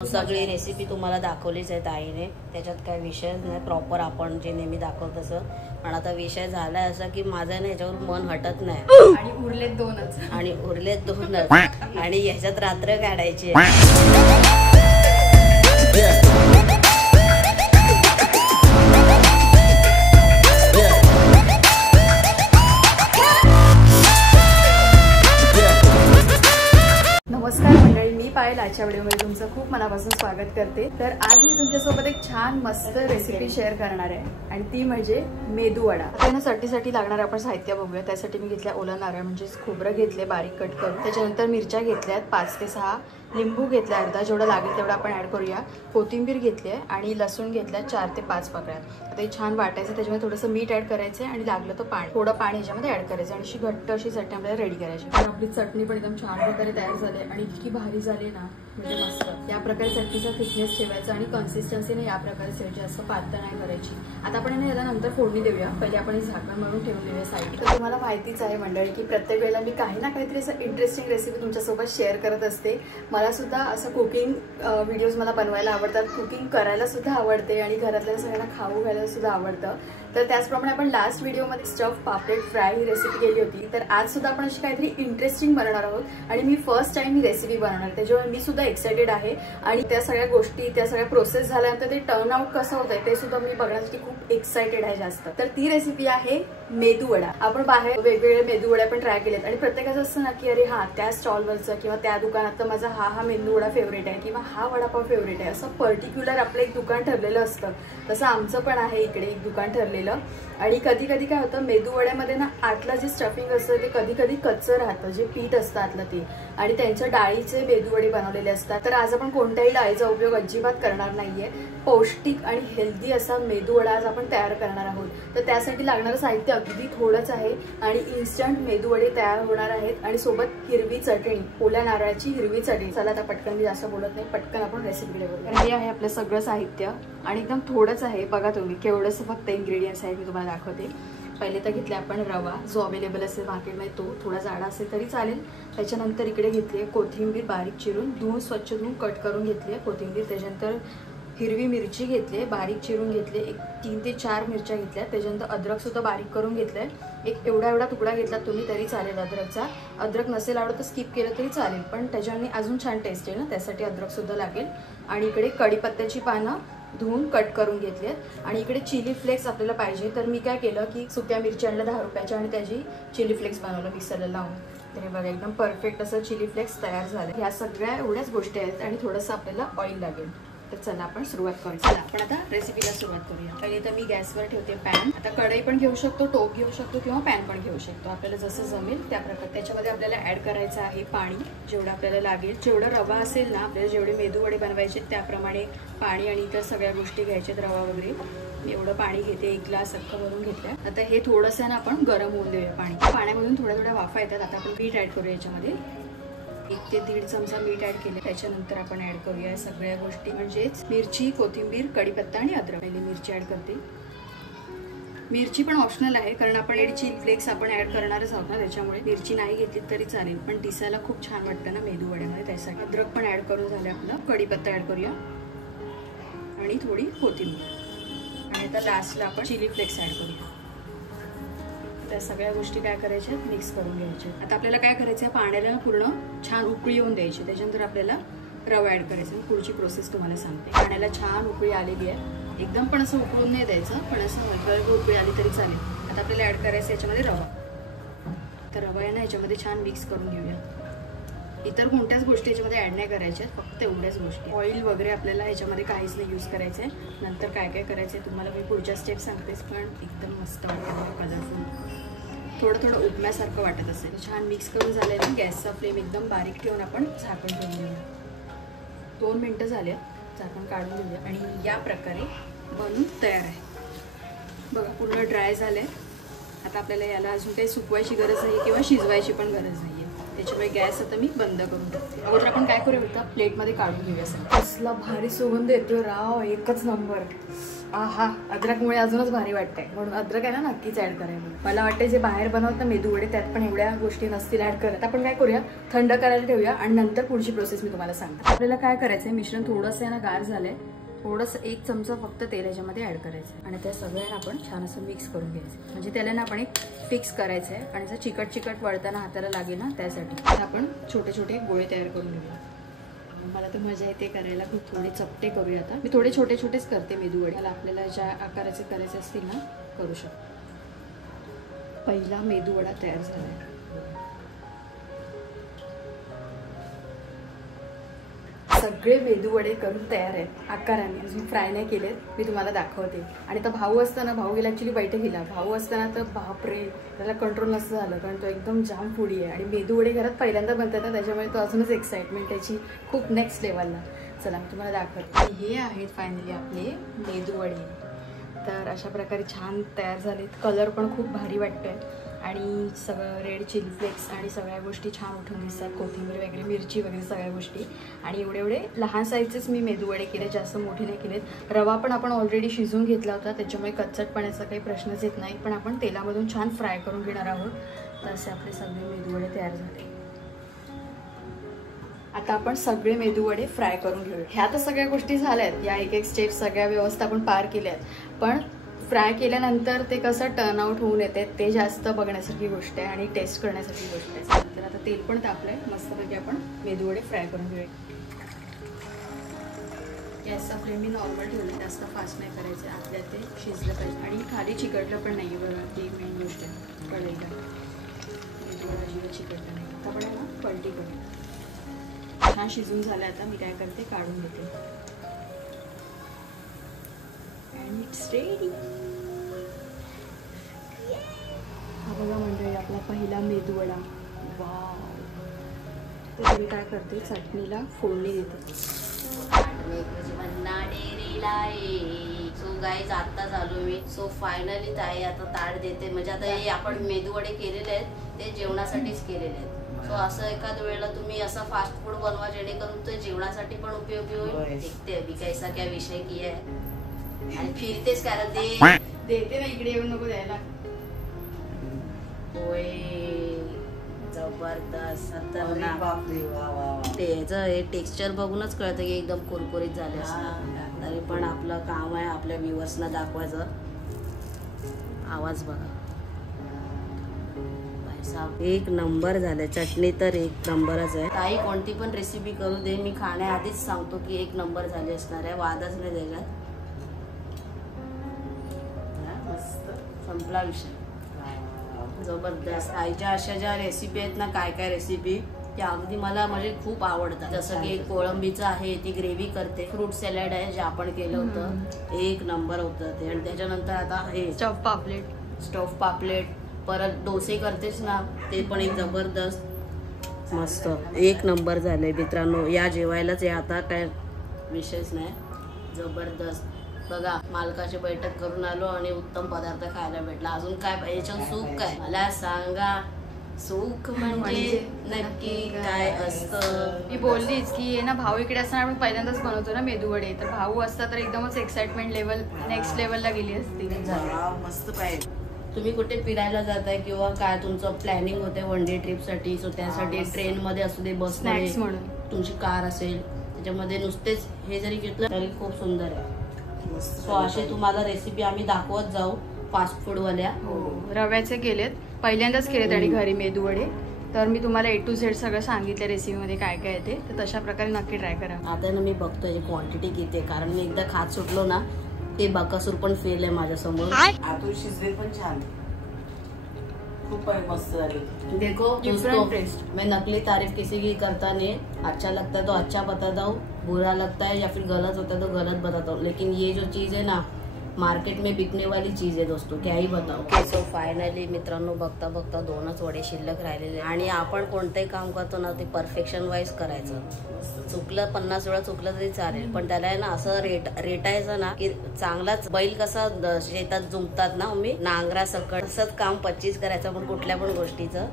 सगळी रेसिपी तुम्हाला दाखवलीच आहे ताईने, त्याच्यात काय विषय नाही. प्रॉपर आपण जे नेहमी दाखवतो तसं. पण आता विषय झालाय असा की माझं ना याच्यावर मन हटत नाही आणि उरलेत दोनच आणि ह्याच्यात रात्र काढायची. नमस्कार मंडळी, मी पायल आजच्या व्हिडिओमध्ये तुमचं खूप मनापासून स्वागत करते. तर आज मी तुमच्यासोबत एक छान मस्त रेसिपी शेअर करणार आहे आणि ती म्हणजे मेदू वडा. आता साठी लागणार आपण साहित्य बघूया. त्यासाठी मी घेतल्या ओला नारळ म्हणजेच खोबरं घेतले बारीक कट करून, त्याच्यानंतर मिरच्या घेतल्यात 5 ते 6, लिंबू घेतला अर्धा, जेवढा लागेल तेवढा आपण ऍड करूया. कोथिंबीर घेतली आहे आणि लसूण घेतला 4 ते 5 पाकळ्या. आता हे छान वाटायचं, त्याच्यामध्ये थोडंसं मीठ ऍड करायचं आणि लागलं तर पाणी, थोडं पाणी याच्यामध्ये ऍड करायचं आणि अशी घट्ट अशी चटणी आपल्याला रेडी करायची. तर आपली चटणी पण एकदम छान प्रकारे तयार झाली आणि इतकी भारी झाली ना, म्हणजे मस्त. या प्रकारे चटणीचा थिकनेस ठेवायचा आणि कन्सिस्टन्सीने या प्रकारे ठेवायची, असं पातळ नाही करायची. आता आपण याला नंतर फोडणी देऊया, पहिले आपण झाकण मारून ठेवून देऊया साईड. तर तुम्हाला माहितीच आहे मंडळी की प्रत्येक वेळेला मी काही ना काहीतरी असं इंटरेस्टिंग रेसिपी तुमच्यासोबत शेअर करत असते. मला सुद्धा असं कुकिंग व्हिडिओज मला बनवायला आवडतात, कुकिंग करायला सुद्धा आवडते आणि घरातल्या सगळ्यांना खाऊ घालायला सुद्धा आवडतं. तर त्याचप्रमाणे आपण लास्ट व्हिडिओमध्ये स्टफ पापलेट फ्राय ही रेसिपी केली होती. तर आज सुद्धा आपण अशी काहीतरी इंटरेस्टिंग बनवणार आहोत आणि मी फर्स्ट टाइम ही रेसिपी बनवणार, त्याच्यामुळे मी सुद्धा एक्सायटेड आहे. आणि त्या सगळ्या गोष्टी, त्या सगळ्या प्रोसेस झाल्यानंतर ते टर्न आउट कसं होत आहे ते सुद्धा मी बघण्यासाठी खूप एक्सायटेड आहे जास्त. तर ती रेसिपी आहे मेदू वडा. आपण बाहेर वेगवेगळे मेदू वडा पण ट्राय केलेत आणि प्रत्येकाचं असतं ना की अरे हा त्या स्टॉलवरचं किंवा त्या दुकानात तर माझा हा मेदू वडा फेवरेट आहे किंवा हा वडापाव फेवरेट आहे, असं पर्टिक्युलर आपलं एक दुकान ठरलेलं असतं. तसं आमचं पण आहे इकडे एक दुकान ठरलेलं. आणि कधी कधी काय होतं, मेदू वड्यामध्ये ना आतलं जे स्टफिंग असतं ते कधी कधी कच्चं राहतं, जे पीठ असतं आतलं ते, आणि त्यांच्या डाळीचे मेदू वडे बनवलेले असतात. तर आज आपण कोणत्याही डाळीचा उपयोग अजिबात करणार नाहीये. पौष्टिक आणि हेल्दी असा मेदू वडा आज आपण तयार करणार आहोत. तर त्यासाठी लागणारं साहित्य अगदी थोडंच आहे आणि इन्स्टंट मेदू वडे तयार होणार आहेत आणि सोबत हिरवी चटणी, ओल्या नारळाची हिरवी चटणी. चला आता पटकन, मी जास्त बोलत नाही, पटकन आपण रेसिपीकडे बघूया. हे आहे आपलं सगळं साहित्य आणि एकदम थोडंच आहे. बघा तुम्ही केवढंसं फक्त इन्ग्रेडियंट्स आहेत, मी तुम्हाला दाखवते. पहिले तर घेतले आपण रवा, जो अवेलेबल असेल मार्केटमध्ये, तो थोडा जाडा असेल तरी चालेल. त्याच्यानंतर इकडे घेतली आहे कोथिंबीर बारीक चिरून, स्वच्छ धुवून कट करून घेतली आहे कोथिंबीर. त्याच्यानंतर हिरवी मिरची घेतली आहे बारीक चिरून घेतली, 3 ते 4 मिरच्या घेतल्या. त्याच्यानंतर अद्रक सुद्धा बारीक करून घेतलंय, एक एवढा तुकडा घेतला तुम्ही तरी चालेल अद्रकचा. अद्रक नसेल आवडत तर स्किप केलं तरी चालेल, पण त्याच्याने अजून छान टेस्ट येईल ना, त्यासाठी अद्रक सुद्धा लागेल. आणि इकडे कढीपत्त्याची पानं धुवून कट करून घेतली आहेत. आणि इकडे चिली फ्लेक्स आपल्याला पाहिजे, तर मी काय केलं की सुक्या मिरच्या आणल्या 10 रुपयाच्या आणि त्याची चिली फ्लेक्स बनवलं मिक्सरला लावून. तर हे बघा एकदम परफेक्ट असं चिली फ्लेक्स तयार झालं. ह्या सगळ्या एवढ्याच गोष्टी आहेत आणि थोडंसं आपल्याला ऑइल लागेल. तर चला आपण सुरुवात करूया. चला आपण आता रेसिपीला सुरुवात करूया. पहिले तर मी गॅसवर ठेवते पॅन. आता कढई पण घेऊ शकतो, टोप घेऊ शकतो किंवा पॅन पण घेऊ शकतो, आपल्याला जसं जमेल त्या प्रकारे. त्याच्यामध्ये आपल्याला ऍड करायचं आहे पाणी, जेवढं आपल्याला लागेल. जेवढं रवा असेल ना, आपल्याला जेवढे मेदू वडे बनवायचे त्याप्रमाणे पाणी आणि इतर सगळ्या गोष्टी घ्यायच्यात, रवा वगैरे. एवढं पाणी घेते, 1 ग्लास अख्खं भरून घेतलं. आता हे थोडंसं ना आपण गरम होऊन देऊया पाणी. पाण्यामधून थोड्या वाफा येतात. आता आपण मीठ ऍड करूया याच्यामध्ये, 1 ते 1.5 चमचा मीठ ऍड केले. त्याच्यानंतर आपण ऍड करूया सगळ्या गोष्टी, म्हणजेच मिरची, कोथिंबीर, कढीपत्ता आणि अद्रक. पहिली मिरची ऍड करते. मिरची पण ऑप्शनल आहे, कारण आपण चिली फ्लेक्स आपण ऍड करणारच आहोत ना, त्याच्यामुळे मिरची नाही घेतली तरी चालेल, पण दिसायला खूप छान वाटतं ना मेदू वड्यामध्ये, त्यासाठी. अद्रक पण ऍड करून झालं आपलं. कढीपत्ता ऍड करूया आणि थोडी कोथिंबीर. आणि आता लास्टला आपण चिली फ्लेक्स ऍड करूया. त्या सगळ्या गोष्टी काय करायच्या, मिक्स करून घ्यायच्या. आता आपल्याला काय करायचं, पाण्याला पूर्ण छान उकळी येऊन द्यायची. त्याच्यानंतर आपल्याला रवा ऍड करायचा. पुढची प्रोसेस तुम्हाला सांगते. पाण्याला छान उकळी आलेली आहे, एकदम पण असं उकळून नाही द्यायचं, पण असं हलकी उकळी आली तरी चालेल. आता आपल्याला ऍड करायचं याच्यामध्ये रवा. तर रवा आहे ना याच्यामध्ये छान मिक्स करून घेऊया. इतर कोणत्याच गोष्टी याच्यामध्ये ऍड नाही करायच्या, फक्त एवढ्याच गोष्टी. ऑइल वगैरे आपल्याला ह्याच्यामध्ये काहीच नाही यूज करायचं आहे. नंतर काय काय करायचं तुम्हाला मी पुढच्या स्टेप सांगतेच, पण एकदम मस्त वाटतं, कलरफुल, थोडं उकण्यासारखं वाटत असेल. छान मिक्स करून झालं. गॅसचा फ्लेम एकदम बारीक ठेवून आपण झाकण ठेवून घेऊया. 2 मिनटं झाले, झाकण काढून घेऊया आणि या प्रकारे बनून तयार आहे. बघा पूर्ण ड्राय झालंय. आता आपल्याला याला अजून काही सुकवायची गरज नाही किंवा शिजवायची पण गरज नाही आहे, त्याच्यामुळे गॅस आता मी बंद करून टाकते. अगोदर आपण काय करूया, प्लेटमध्ये काढून घेऊया. कसला भारी सुगंध येतो राव, एकच नंबर. आहा, अद्रकमुळे अजूनच भारी वाटतंय, म्हणून अद्रक आहे ना नक्कीच ऍड करायला. मला वाटतं जे बाहेर बनवतं मेदू वडे त्यात पण एवढ्या गोष्टी नसतील ऍड करत. आपण काय करूया, थंड करायला ठेवूया आणि नंतर पुढची प्रोसेस मी तुम्हाला सांगते. आपल्याला काय करायचंय, मिश्रण थोडंसं आहे ना गार झालंय, थोडंसं 1 चमचा फक्त तेल याच्यामध्ये ऍड करायचं आणि त्या सगळ्यांना आपण छान असं मिक्स करून घ्यायचं. म्हणजे त्याला ना आपण एक फिक्स करायचं आहे आणि जर चिकट चिकट वळताना हाताला लागेल ना त्यासाठी आपण छोटे छोटे गोळे तयार करून घेऊया. मला तर मजा येते करायला, खूप थोडे चपटे करूया. आता मी थोडे छोटे छोटेच करते मेदू वडे, मला आपल्याला ज्या आकाराचे करायचे असतील ना करू शकतो. पहिला मेदू वडा तयार झाला. सगळे मेदू वडे करून तयार आहेत आकाराने, अजून फ्राय नाही केलेत, मी तुम्हाला दाखवते. आणि तर भाऊ असताना, भाऊ गेला ॲक्च्युली बैठक गेला, भाऊ असताना तर बापरे त्याला कंट्रोल नसतं झालं, कारण तो एकदम जाम फूडी आहे. आणि मेदू वडे घरात पहिल्यांदा बनतात ना, त्याच्यामुळे तो अजूनच एक्साइटमेंट त्याची खूप नेक्स्ट लेवलला. चला मी तुम्हाला दाखवते. हे आहेत फायनली आपले मेदू वडे. तर अशा प्रकारे छान तयार झालेत, कलर पण खूप भारी वाटतोय आणि सगळं रेड चिली फ्लेक्स आणि सगळ्या गोष्टी छान उठून दिसतात, कोथिंबीर वगैरे, मिरची वगैरे सगळ्या गोष्टी. आणि एवढे एवढे लहान साईजचेच मी मेदू वडे केले, जास्त मोठे नाही केलेत. रवा पण आपण ऑलरेडी शिजवून घेतला होता, त्याच्यामुळे कच्चटपणाचा काही प्रश्नच येत नाही, पण आपण तेलामधून छान फ्राय करून घेणार आहोत. तर असे आपले सगळे मेदू वडे तयार झाले. आता आपण सगळे मेदू वडे फ्राय करून घेऊया. ह्या तर सगळ्या गोष्टी झाल्यात, या एक एक स्टेप सगळ्या व्यवस्था आपण पार केल्यात, पण फ्राय केल्यानंतर ते कसं टर्न आउट होऊन येते ते जास्त बघण्यासारखी गोष्ट आहे आणि टेस्ट करण्यासारखी गोष्ट आहे. तर आता तेल पण तापलंय, मस्तपैकी आपण मेदू वडे फ्राय करून घेऊया. गॅसचा फ्लेम मी नॉर्मल ठेवला, जास्त फास्ट नाही करायचं, आपल्या ते शिजलं पाहिजे आणि खाली चिकटलं पण नाही बघा, ती मेन गोष्ट आहे. कढईला मेदू वडा अजिबात चिकटलं नाही. आता आपण ना पलटी करू. छान शिजून झालं, आता मी काय करते, काढून घेते. And it's ready. हा बघा मंडळी आपला पहिला मेदू वडा. वाव. तर मी काय करते, चटणीला फोडणी देते. सो गाईज आत्ताच आलो मी. सो फायनली ताई आता ताट देते. म्हणजे आता हे आपण मेदू वडे केलेले आहेत ते जेवणासाठीच केलेले आहेत. सो असं एखाद वेळेला तुम्ही असं फास्ट फूड बनवा जेणेकरून ते जेवणासाठी पण उपयोगी होईल. देखते अभी कैसा क्या विषय किया है. आणि फिरतेच कारण ते देते ना, इकडे येऊन नको द्यायला. होय जबरदस्त. त्याचं हे टेक्स्चर बघूनच कळतं की एकदम कुरकुरीत झाले असतात. तरी पण आपलं काम आहे आपल्या व्ह्युअर्सना दाखवायचं. आवाज बघा, एक नंबर झालाय. चटणी तर एक नंबरच आहे. काही कोणती पण रेसिपी करू दे, मी खाण्याआधीच सांगतो की एक नंबर झाली असणार आहे, वादच नाही त्याच्यात. संपला विषय. जबरदस्त. आईच्या अशा ज्या रेसिपी आहेत ना, काय काय रेसिपी त्या अगदी मला म्हणजे खूप आवडतात. जसं की कोळंबीचं आहे, ती ग्रेव्ही करते. फ्रूट सॅलड आहे जे आपण केलं होतं, एक नंबर होतं ते. आणि त्याच्यानंतर आता हे स्टफ पापलेट, परत डोसे करतेच ना, ते पण एक जबरदस्त मस्त एक नंबर झालंय मित्रांनो. या जेवायलाच या, आता काय विषयच नाही. जबरदस्त. बघा मालकाची बैठक करून आलो आणि उत्तम पदार्थ खायला भेटला. अजून काय पाहिजे, सुख काय मला सांगा. सुख म्हणजे नक्की काय असतं. मी बोललीच की ये ना, भाऊ इकडे असताना आपण पहिल्यांदाच बनवतो ना मेदू वडे, तर भाऊ असता तर एकदमच एक्साइटमेंट लेवल नेक्स्ट लेवलला गेली असती. मस्त पाहिजे. तुम्ही कुठे फिरायला जाताय किंवा काय तुमचं प्लॅनिंग होते वन डे ट्रिपसाठी, सो त्यासाठी ट्रेन मध्ये असू दे, बस स्नॅक्स म्हणून तुमची कार असेल त्याच्यामध्ये नुसतेच हे जरी घेतलं तरी खूप सुंदर आहे. सो असे तुम्हाला रेसिपी आम्ही दाखवत जाऊ फास्ट फूड वाल्या. रव्याचे केलेत, पहिल्यांदाच केलेत आणि घरी मेदू वडे. तर मी तुम्हाला A to Z सगळं सांगितलं रेसिपीमध्ये काय काय येते, तर तशा प्रकारे नक्की ट्राय करा. आता ना मी बघतोय क्वांटिटी किती, कारण मी एकदा खात सुटलो ना, ते बकासूर पण फेल आहे माझ्या समोर. आतून शिजले पण छान, खूप मस्त झाली. देखो डिफरेंट टेस्ट. मैं नकली तारीफ किसी की करता नहीं. अच्छा लगता है तो अच्छा बताता हूँ, बुरा लगता है या फिर गलत होता है तो गलत बताता हूँ. लेकिन ये जो चीज है ना, मार्केट में बिकने वाली चीज है दोस्तों, क्या ही बताओ. सो फायनली मित्रांनो, बघता बघता 2च वडे शिल्लक राहिलेले. आणि आपण कोणतंही काम करतो ना, ते परफेक्शन वाईज करायचं. चुकलं 50 वेळा चुकलं तरी चालेल, पण त्याला ना असं रेटायचं ना की चांगलाच. बैल कसा शेतात जुंपतात ना, मी नांगरा सकट, तसंच काम 25 करायचं पण कुठल्या पण गोष्टीचं.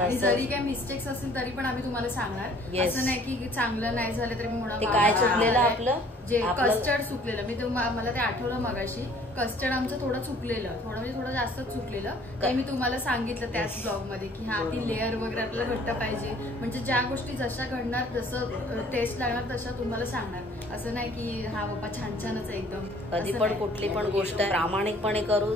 आणि जरी काही मिस्टेक्स असतील तरी पण आम्ही तुम्हाला सांगणार. असं नाही की चांगलं नाही झालं तरी ते काय चुकलेलं आपलं जे कस्टर्ड चुकलेलं. मी मला ते आठवलं मगाशी, कस्टर्ड आमचं थोडं चुकलेलं, थोडं जास्तच चुकलेलं. ते मी तुम्हाला सांगितलं त्याच ब्लॉग मध्ये की हा ती लेअर वगैरे आपल्याला घट्ट पाहिजे. म्हणजे ज्या गोष्टी जशा घडणार जसं टेस्ट लागणार तशा तुम्हाला सांगणार. असं नाही की हा बाबा छान छानच आहे एकदम. कधी पण कुठली पण गोष्ट प्रामाणिकपणे करू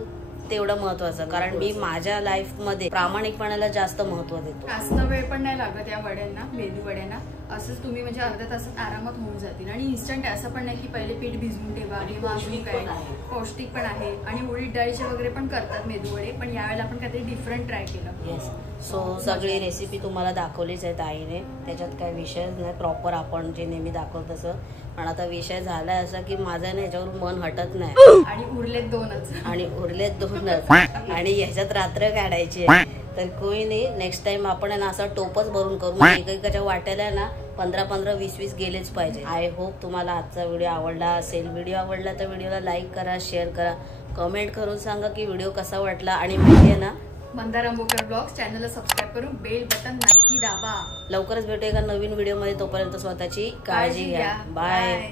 तेवढं महत्वाचं. कारण मी माझ्या लाईफ मध्ये प्रामाणिकपणाला जास्त महत्व देतो. जास्त वेळ पण नाही लागत या वड्यांना, मेदू वड्यांना. असंच तुम्ही म्हणजे अर्ध्या तासात आरामात होऊन जातील. आणि इन्स्टंट आहे असं पण नाही की पहिले पीठ भिजवून ठेवा किंवा अजून काय. पौष्टिक पण आहे आणि उडीद डाळीचे वगैरे पण करतात मेदू वडे, पण यावेळेला आपण काहीतरी डिफरंट ट्राय केलं. येस. सो सगळी रेसिपी तुम्हाला दाखवलीच आहे ताईने, त्याच्यात काही विषय नाही. प्रॉपर आपण जे नेहमी दाखवतो तसं. पण आता विषय झालाय असा की माझं ना याच्यावर मन हटत नाही. आणि उरलेत दोनच आणि ह्याच्यात रात्र काढायची आहे. तर कोणी नाही, नेक्स्ट टाइम आपण ना असं टोपच भरून करू. एकेकाच्या वाट्याला ना 15-15, 20-20 गेलेच पाहिजे. आय होप तुम्हाला आजचा व्हिडिओ आवडला असेल. व्हिडिओ आवडला तर व्हिडिओला लाईक करा, शेअर करा, कमेंट करून सांगा की व्हिडिओ कसा वाटला. आणि माहिती आहे ना, मंदार आंबोकर ब्लॉग्स चॅनलला सबस्क्राईब करून बेल बटन नक्की दाबा. लवकरच भेटूया एका नवीन व्हिडिओ मध्ये. तोपर्यंत स्वतःची काळजी घ्या. बाय.